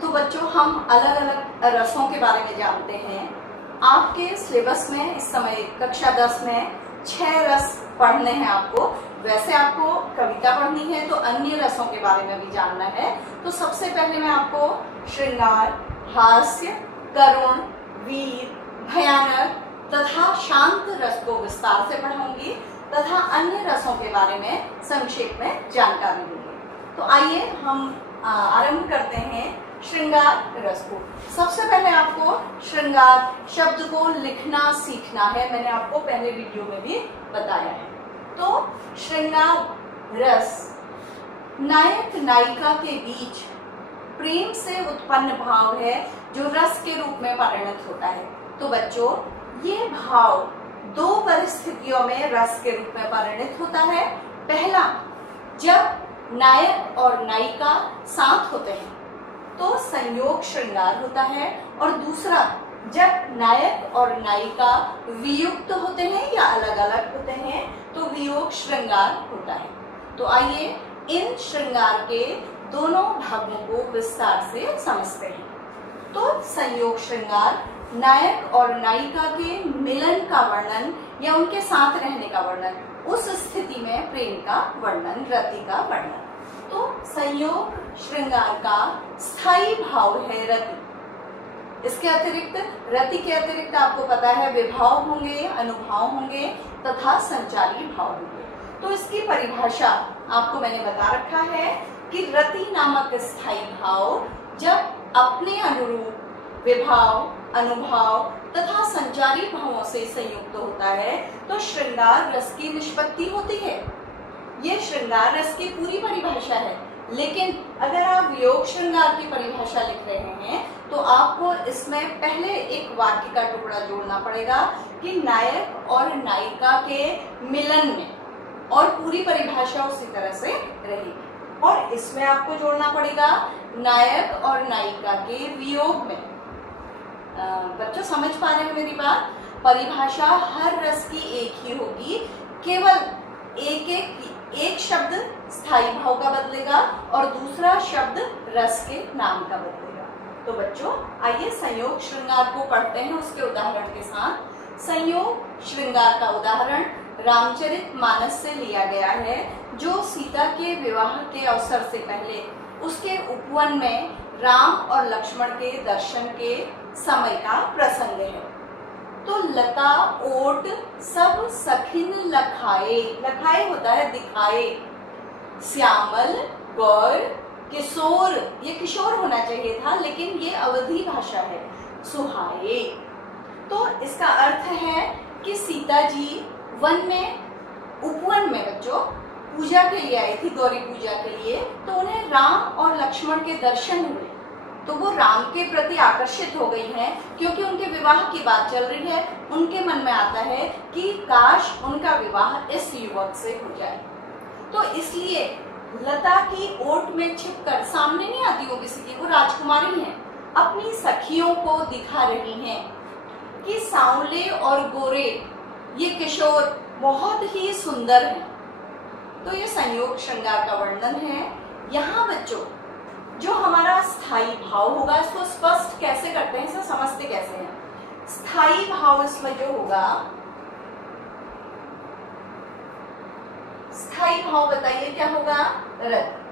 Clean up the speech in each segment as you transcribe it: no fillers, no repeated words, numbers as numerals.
तो बच्चों हम अलग अलग रसों के बारे में जानते हैं। आपके सिलेबस में इस समय कक्षा 10 में 6 रस पढ़ने हैं आपको। वैसे आपको कविता पढ़नी है तो अन्य रसों के बारे में भी जानना है। तो सबसे पहले मैं आपको श्रृंगार, हास्य, करुण, वीर, भयानक तथा शांत रस को विस्तार से पढ़ाऊंगी तथा अन्य रसों के बारे में संक्षेप में जानकारी दूंगी। तो आइए हम आरंभ करते हैं श्रृंगार रस को। सबसे पहले आपको श्रृंगार शब्द को लिखना सीखना है। मैंने आपको पहले वीडियो में भी बताया है। तो श्रृंगार रस नायक नायिका के बीच प्रेम से उत्पन्न भाव है जो रस के रूप में परिणत होता है। तो बच्चों ये भाव दो परिस्थितियों में रस के रूप में परिणत होता है। पहला, जब नायक और नायिका साथ होते हैं तो संयोग श्रृंगार होता है, और दूसरा जब नायक और नायिका वियुक्त होते हैं या अलग अलग होते हैं तो वियोग श्रृंगार होता है। तो आइए इन श्रृंगार के दोनों भागों को विस्तार से समझते हैं। तो संयोग श्रृंगार नायक और नायिका के मिलन का वर्णन या उनके साथ रहने का वर्णन, उस स्थिति में प्रेम का वर्णन, रति का वर्णन। तो संयोग श्रृंगार का स्थायी भाव है रति। इसके अतिरिक्त रति के अतिरिक्त आपको पता है विभाव होंगे, अनुभाव होंगे तथा संचारी भाव होंगे। तो इसकी परिभाषा आपको मैंने बता रखा है कि रति नामक स्थायी भाव जब अपने अनुरूप विभाव, अनुभाव तथा संचारी भावों से संयुक्त होता है तो श्रृंगार रस की निष्पत्ति होती है। ये श्रृंगार रस की पूरी परिभाषा है। लेकिन अगर आप वियोग श्रृंगार की परिभाषा लिख रहे हैं तो आपको इसमें पहले एक वाक्य का टुकड़ा जोड़ना पड़ेगा कि नायक और नायिका के मिलन में, और पूरी परिभाषा उसी तरह से रहेगी। और इसमें आपको जोड़ना पड़ेगा नायक और नायिका के वियोग में। बच्चों समझ पा रहे हैं मेरी बात? परिभाषा हर रस की एक ही होगी, केवल एक शब्द स्थायी भाव का बदलेगा और दूसरा शब्द रस के नाम का बदलेगा। तो बच्चों आइए संयोग श्रृंगार को पढ़ते हैं उसके उदाहरण के साथ। संयोग श्रृंगार का उदाहरण रामचरितमानस से लिया गया है, जो सीता के विवाह के अवसर से पहले उसके उपवन में राम और लक्ष्मण के दर्शन के समय का प्रसंग है। तो लता ओट सब सखिन लखाए, लखाए होता है दिखाए, श्यामल गौर किशोर, ये किशोर होना चाहिए था लेकिन ये अवधी भाषा है, सुहाए। तो इसका अर्थ है कि सीता जी वन में, उपवन में बच्चों पूजा के लिए आई थी, गौरी पूजा के लिए। तो उन्हें राम और लक्ष्मण के दर्शन हुए तो वो राम के प्रति आकर्षित हो गई हैं क्योंकि उनके विवाह की बात चल रही है। उनके मन में आता है कि काश उनका विवाह इस युवक से हो जाए। तो इसलिए लता की ओट में छिपकर, सामने नहीं आती वो किसी की, वो राजकुमारी हैं, अपनी सखियों को दिखा रही हैं कि सांवले और गोरे ये किशोर बहुत ही सुंदर हैं। तो ये संयोग श्रृंगार का वर्णन है। यहाँ बच्चों जो हमारा स्थायी भाव होगा इसको स्पष्ट कैसे करते हैं, इसे समझते कैसे हैं। स्थायी भाव इसमें जो होगा, स्थायी भाव बताइए क्या होगा? रति।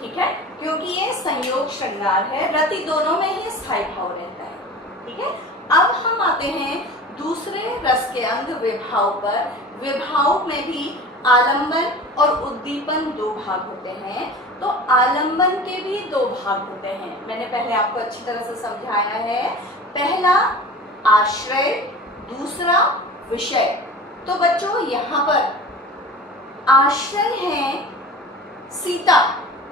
ठीक है, क्योंकि ये संयोग श्रृंगार है, रति दोनों में ही स्थायी भाव रहता है। ठीक है, अब हम आते हैं दूसरे रस के अंग विभाव पर। विभाव में भी आलंबन और उद्दीपन दो भाग होते हैं। तो आलंबन के भी दो भाग होते हैं, मैंने पहले आपको अच्छी तरह से समझाया है। पहला आश्रय, दूसरा विषय। तो बच्चों यहाँ पर आश्रय है सीता,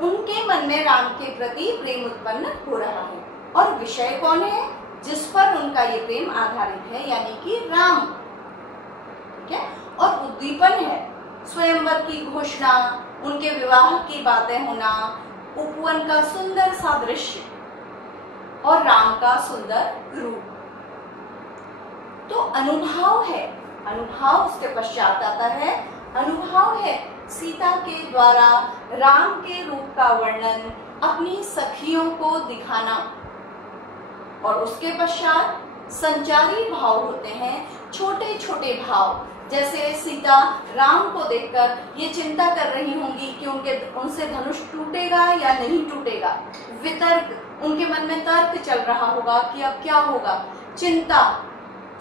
उनके मन में राम के प्रति प्रेम उत्पन्न हो रहा है, और विषय कौन है? जिस पर उनका ये प्रेम आधारित है, यानी कि राम। ठीक है, और उद्दीपन है स्वयंवर की घोषणा, उनके विवाह की बातें होना, उपवन का सुंदर सा दृश्य और राम का सुंदर रूप। तो अनुभाव है, अनुभाव उसके पश्चात आता है। अनुभाव है सीता के द्वारा राम के रूप का वर्णन अपनी सखियों को दिखाना। और उसके पश्चात संचारी भाव होते हैं, छोटे छोटे भाव, जैसे सीता राम को देखकर ये चिंता कर रही होंगी कि उनसे धनुष टूटेगा या नहीं टूटेगा। वितर्क, उनके मन में तर्क चल रहा होगा कि अब क्या होगा। चिंता,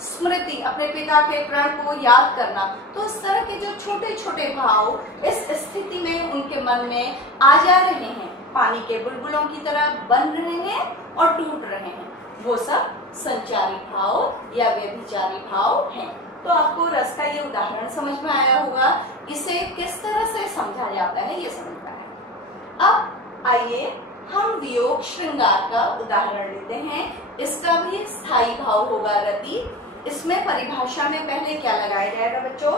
स्मृति, अपने पिता के प्रण को याद करना। तो इस तरह के जो छोटे छोटे भाव इस स्थिति में उनके मन में आ जा रहे हैं, पानी के बुलबुलों की तरह बन रहे हैं और टूट रहे हैं, वो सब संचारी भाव या व्यभिचारी भाव हैं। तो आपको रस का ये उदाहरण समझ में आया होगा। इसे किस तरह से समझा जाता है ये समझ में आया। अब आइए हम वियोग श्रृंगार का उदाहरण लेते हैं। इसका भी स्थायी भाव होगा रति। इसमें परिभाषा में पहले क्या लगाया जाएगा बच्चों?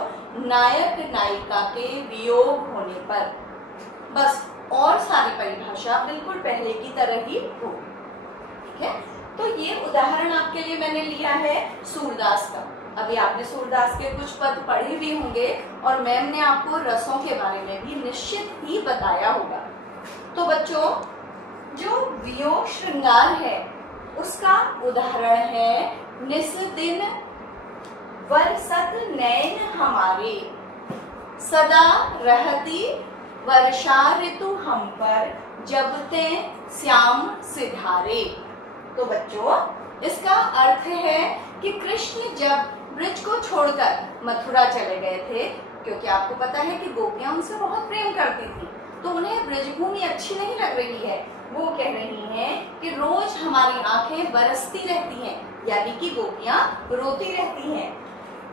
नायक नायिका के वियोग होने पर। बस, और सारी परिभाषा बिल्कुल पहले की तरह ही हो। ठीक है, तो ये उदाहरण आपके लिए मैंने लिया है सूरदास का। अभी आपने सूरदास के कुछ पद पढ़े भी होंगे और मैम ने आपको रसों के बारे में भी निश्चित ही बताया होगा। तो बच्चों, जो वियोग श्रृंगार है उसका उदाहरण है निस दिन बरसत नैन हमारे, सदा रहती वर्षा ऋतु हम पर, जब ते श्याम सिधारे। तो बच्चों, इसका अर्थ है कि कृष्ण जब ब्रज को छोड़कर मथुरा चले गए थे, क्योंकि आपको पता है कि गोपियां उनसे बहुत प्रेम करती थी, तो उन्हें ब्रजभूमि अच्छी नहीं लग रही है। वो कह रही हैं कि रोज हमारी आंखें बरसती रहती हैं, यानी कि गोपियां रोती रहती हैं।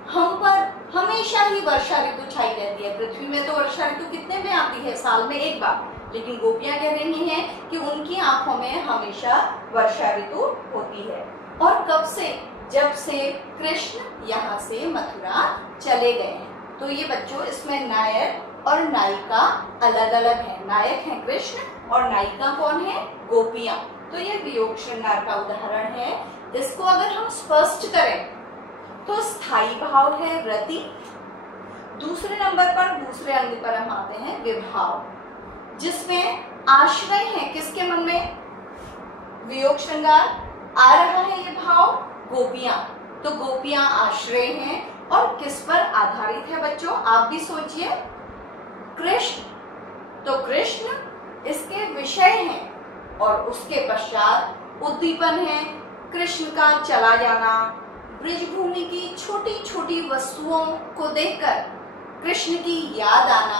हम पर हमेशा ही वर्षा ऋतु छाई रहती है। पृथ्वी में तो वर्षा ऋतु कितने में आती है? साल में एक बार। लेकिन गोपियां कह रही हैं कि उनकी आंखों में हमेशा वर्षा ऋतु होती है। और कब से? जब से कृष्ण यहाँ से मथुरा चले गए हैं। तो ये बच्चों, इसमें नायक और नायिका अलग अलग है। नायक है कृष्ण और नायिका कौन है? गोपियां। तो ये वियोग श्रृंगार का उदाहरण है। इसको अगर हम स्पष्ट करें तो स्थायी भाव है रति। दूसरे नंबर पर, दूसरे अंग पर हम आते हैं विभाव, जिसमें आश्रय है किसके मन में? वियोग श्रृंगार आ रहा है ये भाव, गोपियां। तो गोपियां आश्रय हैं और किस पर आधारित है बच्चों? आप भी सोचिए। कृष्ण, तो कृष्ण इसके विषय हैं और उसके पश्चात उद्दीपन है कृष्ण का चला जाना, ब्रजभूमि की छोटी छोटी वस्तुओं को देखकर कृष्ण की याद आना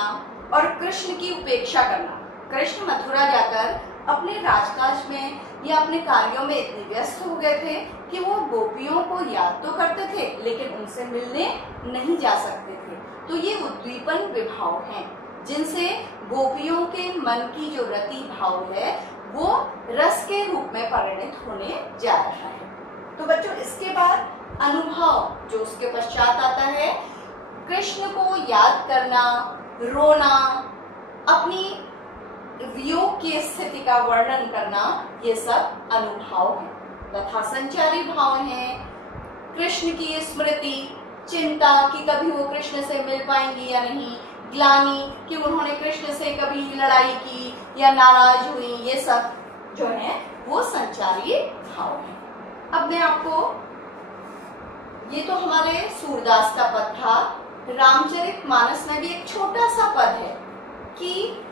और कृष्ण की उपेक्षा करना। कृष्ण मथुरा जाकर अपने राजकाज में या अपने कार्यों में इतने व्यस्त हो गए थे कि वो गोपियों को याद तो करते थे लेकिन उनसे मिलने नहीं जा सकते थे। तो ये उद्दीपन विभाव हैं, जिनसे गोपियों के मन की जो रति भाव है वो रस के रूप में परिणत होने जा रहा है। तो बच्चों, इसके बाद अनुभव जो उसके पश्चात आता है, कृष्ण को याद करना, रोना, अपनी वियोग की स्थिति का वर्णन करना, ये सब अनुभव है। तथा संचारी भाव हैं कृष्ण की स्मृति, चिंता कि कभी वो कृष्ण से मिल पाएंगी या नहीं, ग्लानि कि उन्होंने कृष्ण से कभी लड़ाई की या नाराज हुई, ये सब जो है वो संचारी भाव है। अब मैं आपको, ये तो हमारे सूरदास का पद था। रामचरितमानस में भी एक छोटा सा पद है कि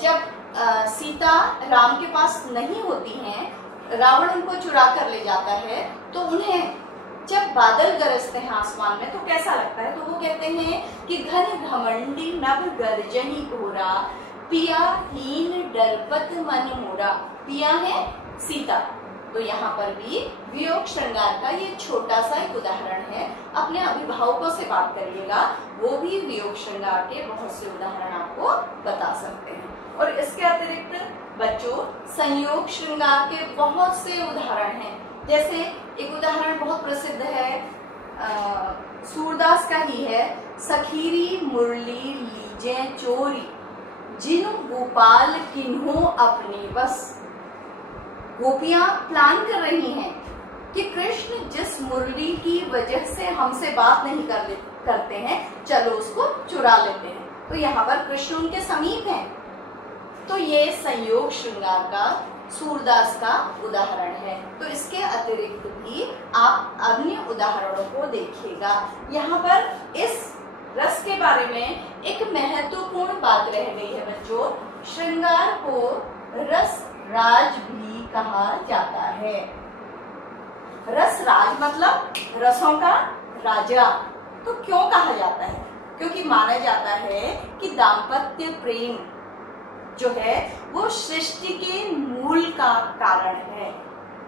जब सीता राम के पास नहीं होती हैं, रावण उनको चुरा कर ले जाता है, तो उन्हें जब बादल गरजते हैं आसमान में तो कैसा लगता है? तो वो कहते हैं कि घन घमंडी नभ गर्जनी घोरा, पिया हीन डरपत मन मोरा। पिया है सीता। तो यहाँ पर भी वियोग श्रृंगार का ये छोटा सा एक उदाहरण है। अपने अभिभावकों से बात करिएगा, वो भी वियोग श्रृंगार के बहुत से उदाहरण आपको बता सकते हैं। और इसके अतिरिक्त बच्चों, संयोग श्रृंगार के बहुत से उदाहरण हैं। जैसे एक उदाहरण बहुत प्रसिद्ध है, सूरदास का ही है, सखीरी मुरली लीजे चोरी, जिनु गोपाल किन्हो अपने बस। गोपियां प्लान कर रही हैं कि कृष्ण जिस मुरली की वजह से हमसे बात नहीं करते हैं, चलो उसको चुरा लेते हैं। तो यहाँ पर कृष्ण उनके समीप हैं। तो ये संयोग श्रृंगार का सूरदास का उदाहरण है। तो इसके अतिरिक्त भी आप अन्य उदाहरणों को देखिएगा। यहाँ पर इस रस के बारे में एक महत्वपूर्ण बात रह गई है बच्चों, श्रृंगार को रस राज भी कहा जाता है। रस राज मतलब रसों का राजा। तो क्यों कहा जाता है? क्योंकि माना जाता है कि दाम्पत्य प्रेम जो है वो सृष्टि के मूल का कारण है,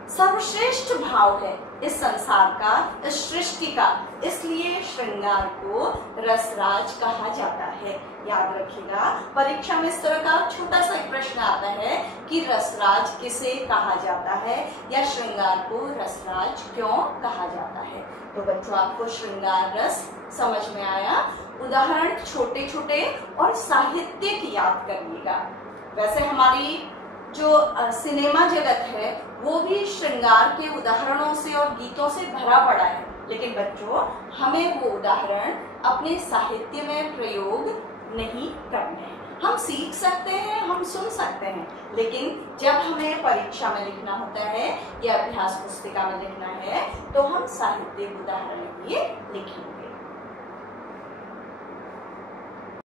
सर्वश्रेष्ठ भाव है इस संसार का, इस सृष्टि का। इसलिए श्रृंगार को रसराज कहा जाता है। याद रखिएगा, परीक्षा में इस तरह का छोटा सा एक प्रश्न आता है कि रसराज किसे कहा जाता है या श्रृंगार को रसराज क्यों कहा जाता है। तो बच्चों, आपको श्रृंगार रस समझ में आया। उदाहरण छोटे छोटे और साहित्य की याद करिएगा। वैसे हमारी जो सिनेमा जगत है वो भी श्रृंगार के उदाहरणों से और गीतों से भरा पड़ा है, लेकिन बच्चों हमें वो उदाहरण अपने साहित्य में प्रयोग नहीं करने हैं। हम सीख सकते हैं, हम सुन सकते हैं, लेकिन जब हमें परीक्षा में लिखना होता है या अभ्यास पुस्तिका में लिखना है तो हम साहित्यिक उदाहरण लिए लिखेंगे।